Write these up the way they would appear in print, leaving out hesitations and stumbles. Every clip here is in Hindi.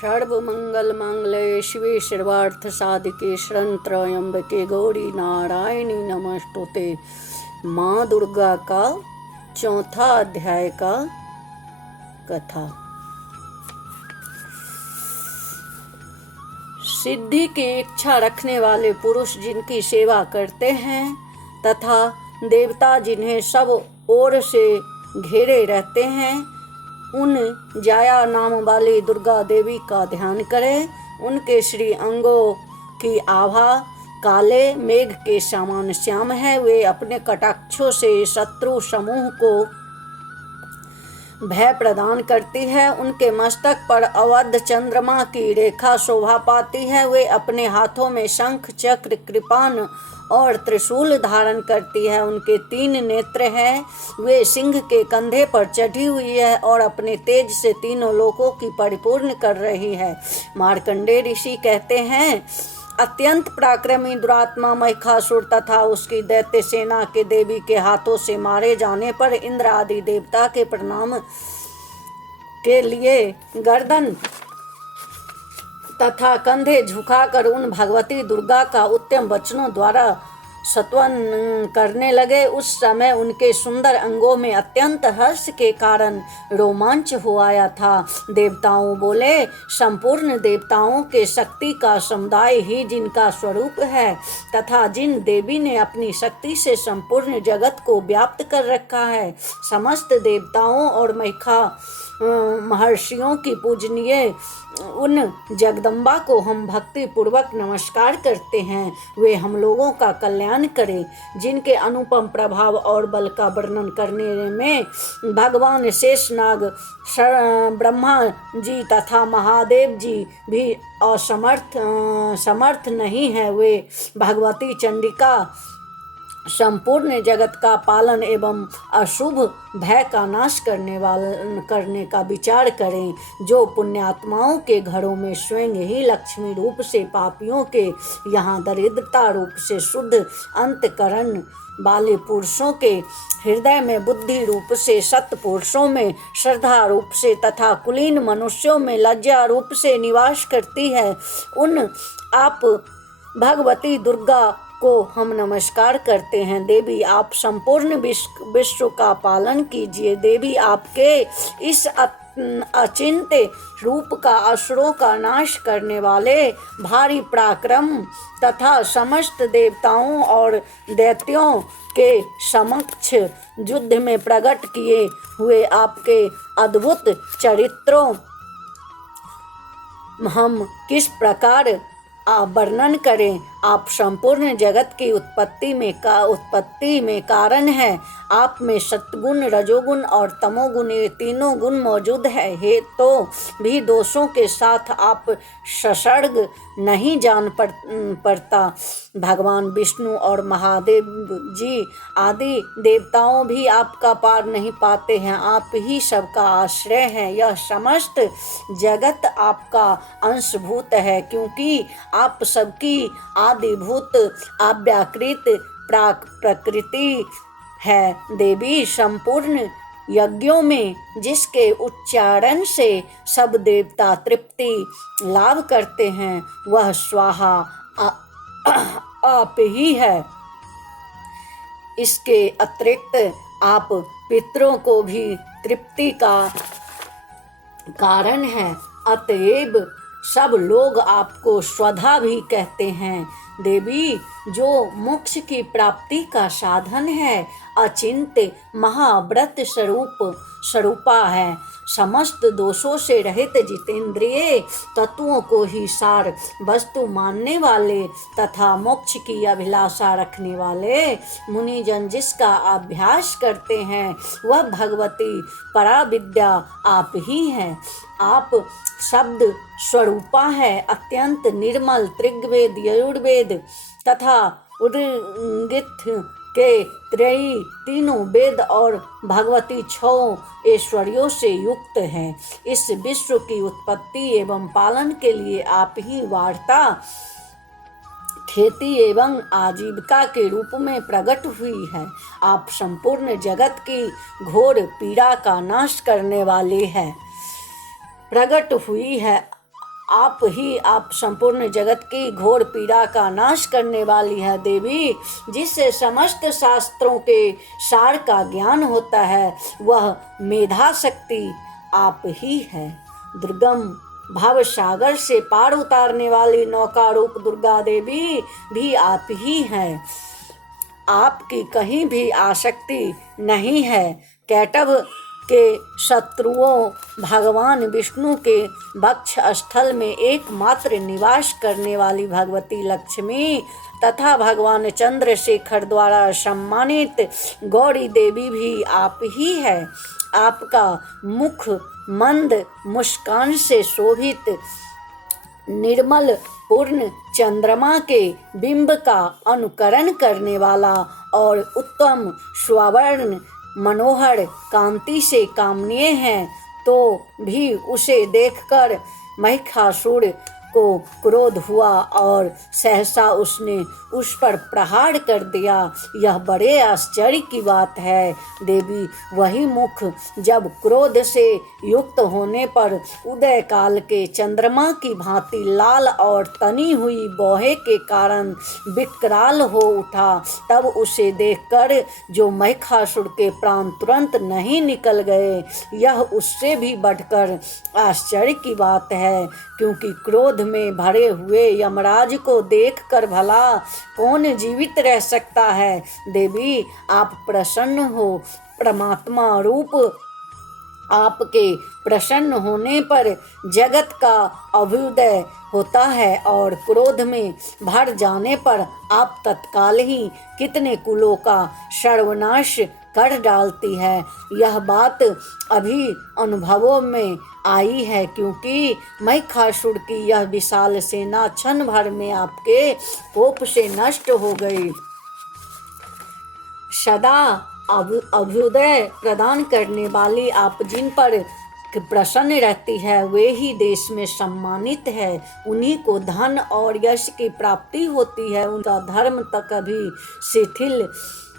सर्वमंगलमांगल्ये शिवे सर्वार्थसाधिके शरण्यत्र्यंबके गौरी नारायणी नमस्तुते। माँ दुर्गा का चौथा अध्याय का कथा। सिद्धि की इच्छा रखने वाले पुरुष जिनकी सेवा करते हैं तथा देवता जिन्हें सब ओर से घेरे रहते हैं, उन जाया नाम वाली दुर्गा देवी का ध्यान करें। उनके श्री अंगों की आभा काले मेघ के समान श्याम है। वे अपने कटाक्षों से शत्रु समूह को भय प्रदान करती है। उनके मस्तक पर अवध चंद्रमा की रेखा शोभा पाती है। वे अपने हाथों में शंख चक्र कृपान और त्रिशूल धारण करती है। उनके 3 नेत्र हैं। वे सिंह के कंधे पर चढ़ी हुई है और अपने तेज से तीनों लोकों की परिपूर्ण कर रही है। मार्कंडेय ऋषि कहते हैं, अत्यंत पराक्रमी दुरात्मा महिषासुर तथा उसकी दैत्य सेना के देवी के हाथों से मारे जाने पर इंद्र आदि देवता के प्रणाम के लिए गर्दन तथा कंधे झुकाकर उन भगवती दुर्गा का उत्तम वचनों द्वारा स्तवन करने लगे। उस समय उनके सुंदर अंगों में अत्यंत हर्ष के कारण रोमांच हो आया था। देवताओं बोले, संपूर्ण देवताओं के शक्ति का समुदाय ही जिनका स्वरूप है तथा जिन देवी ने अपनी शक्ति से संपूर्ण जगत को व्याप्त कर रखा है, समस्त देवताओं और महर्षियों की पूजनीय उन जगदम्बा को हम भक्ति पूर्वक नमस्कार करते हैं। वे हम लोगों का कल्याण करें। जिनके अनुपम प्रभाव और बल का वर्णन करने में भगवान शेषनाग, ब्रह्मा जी तथा महादेव जी भी समर्थ नहीं है। वे भगवती चंडिका संपूर्ण जगत का पालन एवं अशुभ भय का नाश करने का विचार करें। जो पुण्यात्माओं के घरों में स्वयं ही लक्ष्मी रूप से, पापियों के यहाँ दरिद्रता रूप से शुद्ध अंतकरण वाले पुरुषों के हृदय में बुद्धि रूप से, सत पुरुषों में श्रद्धा रूप से तथा कुलीन मनुष्यों में लज्जा रूप से निवास करती है, उन आप भगवती दुर्गा को हम नमस्कार करते हैं। देवी, आप संपूर्ण विश्व का पालन कीजिए। देवी, आपके इस अचिंत्य रूप का असुरों का नाश करने वाले भारी पराक्रम तथा समस्त देवताओं और दैत्यों के समक्ष युद्ध में प्रकट किए हुए आपके अद्भुत चरित्रों हम किस प्रकार वर्णन करें। आप संपूर्ण जगत की उत्पत्ति में कारण है। आप में सत्गुण, रजोगुण और तमोगुण, ये तीनों गुण मौजूद है तो भी दोषों के साथ आप ससर्ग नहीं जान पड़ता। भगवान विष्णु और महादेव जी आदि देवताओं भी आपका पार नहीं पाते हैं। आप ही सबका आश्रय हैं। यह समस्त जगत आपका अंशभूत है, क्योंकि आप सबकी आदिभूत अव्याकृत प्रकृति है। देवी, संपूर्ण यज्ञों में जिसके उच्चारण से सब देवता तृप्ति लाभ करते हैं, वह स्वाहा आप ही है। इसके अतिरिक्त आप पितरों को भी तृप्ति का कारण है। अतएव सब लोग आपको स्वधा भी कहते हैं। देवी, जो मोक्ष की प्राप्ति का साधन है, अचिंत्य महाव्रत स्वरूपा है। समस्त दोषों से रहित जितेंद्रिय तत्वों को ही सार वस्तु मानने वाले तथा मोक्ष की अभिलाषा रखने वाले मुनिजन जिसका अभ्यास करते हैं, वह भगवती पराविद्या आप ही हैं। आप शब्द स्वरूपा है। अत्यंत निर्मल ऋग्वेद, यजुर्वेद तथा उद्गीत के त्रयी तीनों वेद और भगवती 6 ऐश्वर्यों से युक्त हैं। इस विश्व की उत्पत्ति एवं पालन के लिए आप ही वार्ता, खेती एवं आजीविका के रूप में प्रकट हुई है। आप संपूर्ण जगत की घोर पीड़ा का नाश करने वाले हैं। प्रकट हुई है। आप संपूर्ण जगत की घोर पीड़ा का नाश करने वाली है देवी, जिससे समस्त शास्त्रों के सार का ज्ञान होता है, वह मेधा शक्ति आप ही है। दुर्गम भव सागर से पार उतारने वाली नौका रूप दुर्गा देवी भी आप ही हैं। आपकी कहीं भी आसक्ति नहीं है। कैटभ के शत्रुओं भगवान विष्णु के वक्ष स्थल में एकमात्र निवास करने वाली भगवती लक्ष्मी तथा भगवान चंद्रशेखर द्वारा सम्मानित गौरी देवी भी आप ही है। आपका मुख मंद मुस्कान से शोभित निर्मल पूर्ण चंद्रमा के बिंब का अनुकरण करने वाला और उत्तम स्वर्ण मनोहर कांति से कामनीय है, तो भी उसे देखकर महिषासुर को क्रोध हुआ और सहसा उसने उस पर प्रहार कर दिया। यह बड़े आश्चर्य की बात है देवी। वही मुख जब क्रोध से युक्त होने पर उदय काल के चंद्रमा की भांति लाल और तनी हुई बोहे के कारण विकराल हो उठा, तब उसे देखकर जो महिषासुर के प्राण तुरंत नहीं निकल गए, यह उससे भी बढ़कर आश्चर्य की बात है, क्योंकि क्रोध में भरे हुए यमराज को देखकर भला कौन जीवित रह सकता है। देवी आप प्रसन्न हो। परमात्मा रूप आपके प्रसन्न होने पर जगत का अभ्युदय होता है और क्रोध में भर जाने पर आप तत्काल ही कितने कुलों का सर्वनाश कर डालती है। यह बात अभी अनुभवों में आई है, क्योंकि महिषासुर की यह विशाल सेना क्षण भर में आपके कोप से नष्ट हो गई। सदा अभ्युदय प्रदान करने वाली आप जिन पर प्रसन्न रहती है, वे ही देश में सम्मानित है। उन्हीं को धन और यश की प्राप्ति होती है। उनका धर्म तक कभी शिथिल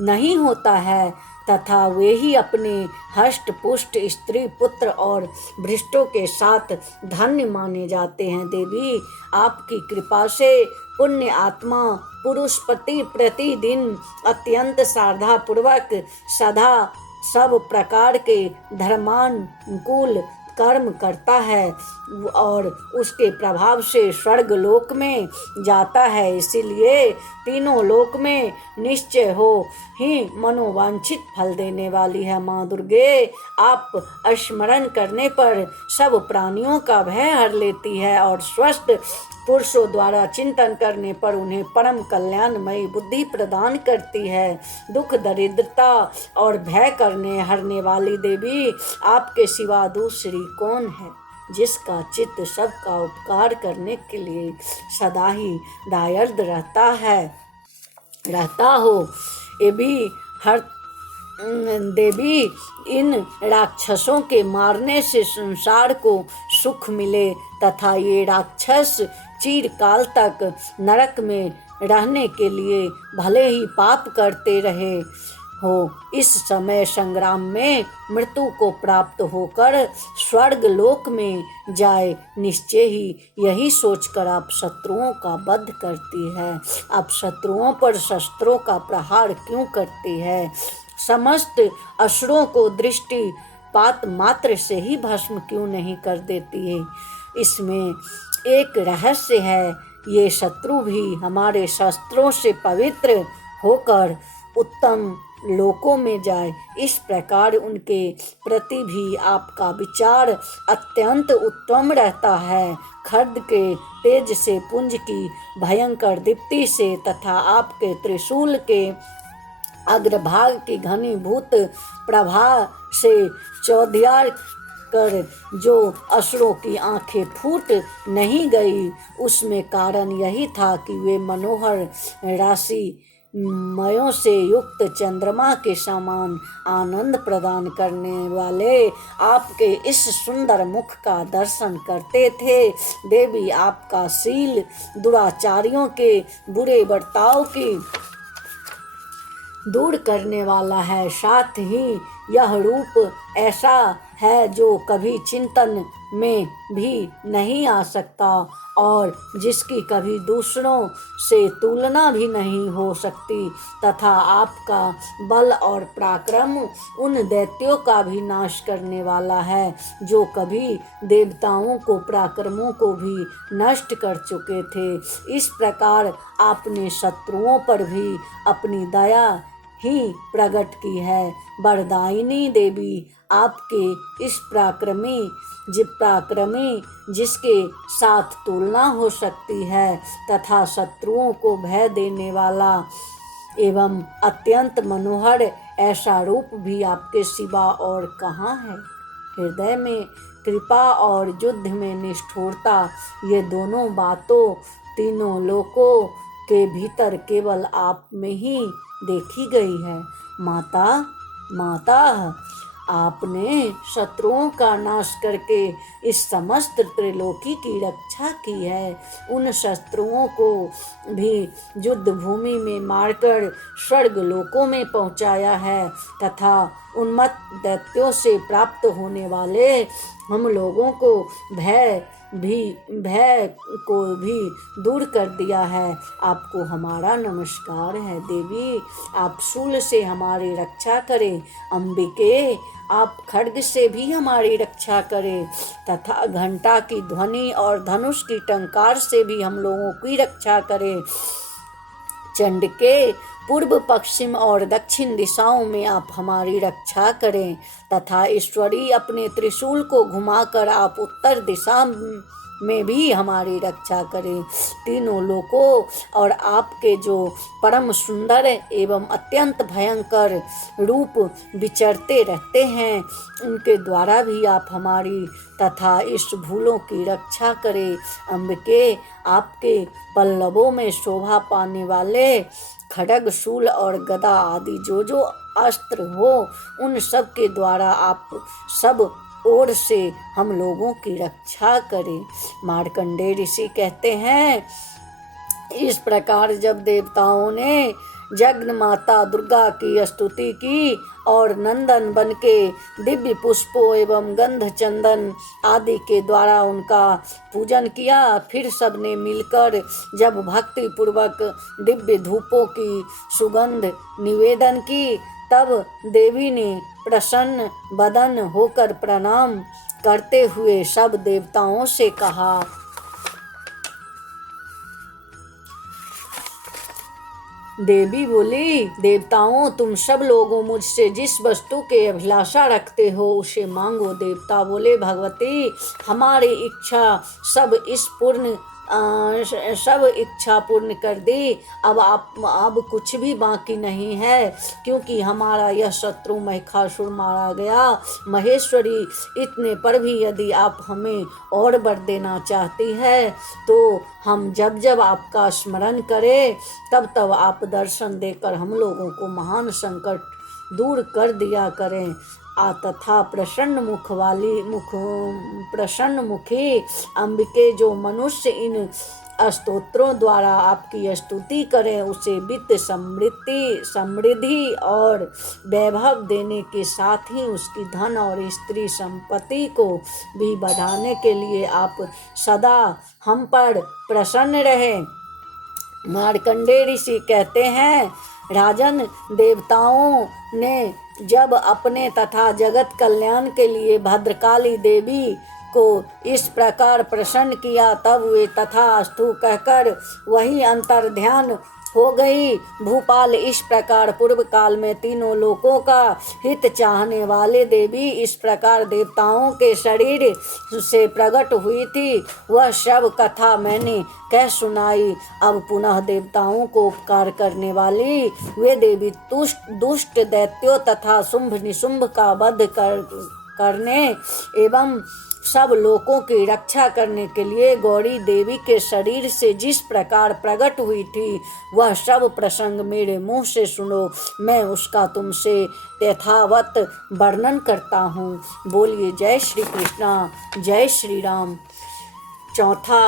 नहीं होता है तथा वे ही अपने हष्ट पुष्ट स्त्री पुत्र और भ्रष्टों के साथ धन्य माने जाते हैं। देवी आपकी कृपा से पुण्य आत्मा पुरुष प्रतिदिन अत्यंत श्रद्धा पूर्वक सदा सब प्रकार के धर्मानुकूल कर्म करता है और उसके प्रभाव से स्वर्ग लोक में जाता है। इसीलिए तीनों लोक में निश्चय हो ही मनोवांछित फल देने वाली है माँ दुर्गे। आप स्मरण करने पर सब प्राणियों का भय हर लेती है और स्वस्थ पुरुषों द्वारा चिंतन करने पर उन्हें परम कल्याणमयी बुद्धि प्रदान करती है। दुख दरिद्रता और भय करने हरने वाली देवी आपके सिवा दूसरी कौन है, जिसका चित्त सबका उपकार करने के लिए सदा ही दायर्द रहता हो। ये भी हर देवी इन राक्षसों के मारने से संसार को सुख मिले तथा ये राक्षस चिरकाल तक नरक में रहने के लिए भले ही पाप करते रहे हो, इस समय संग्राम में मृत्यु को प्राप्त होकर स्वर्ग लोक में जाए। निश्चय ही यही सोचकर आप शत्रुओं का वध करती है। आप शत्रुओं पर शस्त्रों का प्रहार क्यों करती है? समस्त असुरों को दृष्टिपात मात्र से ही भस्म क्यों नहीं कर देती है? इसमें एक रहस्य है। ये शत्रु भी हमारे शस्त्रों से पवित्र होकर उत्तम लोकों में जाए, इस प्रकार उनके प्रति भी आपका विचार अत्यंत उत्तम रहता है। खड्ग के तेज से, पुंज की भयंकर दीप्ति से तथा आपके त्रिशूल के अग्रभाग की घनीभूत प्रभा से चौधियार कर जो असुरों की आंखें फूट नहीं गई, उसमें कारण यही था कि वे मनोहर राशि मयों से युक्त चंद्रमा के समान आनंद प्रदान करने वाले आपके इस सुंदर मुख का दर्शन करते थे। देवी आपका शील दुराचारियों के बुरे बर्ताव की दूर करने वाला है। साथ ही यह रूप ऐसा है जो कभी चिंतन में भी नहीं आ सकता और जिसकी कभी दूसरों से तुलना भी नहीं हो सकती, तथा आपका बल और पराक्रम उन दैत्यों का भी नाश करने वाला है जो कभी देवताओं को पराक्रमों को भी नष्ट कर चुके थे। इस प्रकार आपने शत्रुओं पर भी अपनी दया ही प्रकट की है। वरदायिनी देवी, आपके इस पराक्रमी जिसके साथ तुलना हो सकती है तथा शत्रुओं को भय देने वाला एवं अत्यंत मनोहर ऐसा रूप भी आपके सिवा और कहाँ है। हृदय में कृपा और युद्ध में निष्ठुरता, ये दोनों बातों तीनों लोकों के भीतर केवल आप में ही देखी गई है। माता, आपने शत्रुओं का नाश करके इस समस्त त्रिलोकी की रक्षा की है। उन शत्रुओं को भी युद्ध भूमि में मारकर स्वर्ग लोकों में पहुंचाया है तथा उन्मत्त दैत्यों से प्राप्त होने वाले हम लोगों को भय को भी दूर कर दिया है। आपको हमारा नमस्कार है। देवी, आप शूल से हमारी रक्षा करें। अंबिके, आप खड्ग से भी हमारी रक्षा करें तथा घंटा की ध्वनि और धनुष की टंकार से भी हम लोगों की रक्षा करें। चंडिके, पूर्व, पश्चिम और दक्षिण दिशाओं में आप हमारी रक्षा करें तथा ईश्वरी, अपने त्रिशूल को घुमाकर आप उत्तर दिशा में भी हमारी रक्षा करें। तीनों लोकों और आपके जो परम सुंदर एवं अत्यंत भयंकर रूप विचरते रहते हैं, उनके द्वारा भी आप हमारी तथा इस भूलों की रक्षा करें। अंबिके, आपके पल्लवों में शोभा पाने वाले खड्ग, शूल और गदा आदि जो अस्त्र हो, उन सब के द्वारा आप सब ओर से हम लोगों की रक्षा करें। मार्कंडेय ऋषि कहते हैं, इस प्रकार जब देवताओं ने जगन माता दुर्गा की स्तुति की और नंदन बन के दिव्य पुष्पों एवं गंध चंदन आदि के द्वारा उनका पूजन किया, फिर सबने मिलकर जब भक्ति पूर्वक दिव्य धूपों की सुगंध निवेदन की, तब देवी ने प्रसन्न बदन होकर प्रणाम करते हुए सब देवताओं से कहा, देवी बोली, देवताओं, तुम सब लोगों मुझसे जिस वस्तु के अभिलाषा रखते हो उसे मांगो। देवता बोले, भगवती, हमारी इच्छा सब इच्छा पूर्ण कर दी। अब कुछ भी बाकी नहीं है, क्योंकि हमारा यह शत्रु महिषासुर मारा गया। महेश्वरी, इतने पर भी यदि आप हमें और वर देना चाहती है तो हम जब जब आपका स्मरण करें तब तब आप दर्शन देकर हम लोगों को महान संकट दूर कर दिया करें। तथा प्रसन्न मुखी अंबिके, जो मनुष्य इन स्तोत्रों द्वारा आपकी स्तुति करें उसे वित्त, समृद्धि और वैभव देने के साथ ही उसकी धन और स्त्री संपत्ति को भी बढ़ाने के लिए आप सदा हम पर प्रसन्न रहें। मार्कंडेय ऋषि कहते हैं, राजन, देवताओं ने जब अपने तथा जगत कल्याण के लिए भद्रकाली देवी को इस प्रकार प्रसन्न किया, तब वे तथास्तु कहकर वही अंतर्ध्यान हो गई। भूपाल, इस प्रकार पूर्व काल में तीनों लोकों का हित चाहने वाले देवी इस प्रकार देवताओं के शरीर से प्रकट हुई थी, वह सब कथा मैंने कह सुनाई। अब पुनः देवताओं को उपकार करने वाली वे देवी दुष्ट दैत्यों तथा शुंभ निशुंभ का वध करने एवं सब लोकों की रक्षा करने के लिए गौरी देवी के शरीर से जिस प्रकार प्रकट हुई थी, वह सब प्रसंग मेरे मुंह से सुनो, मैं उसका तुमसे यथावत वर्णन करता हूँ। बोलिए जय श्री कृष्णा, जय श्री राम। चौथा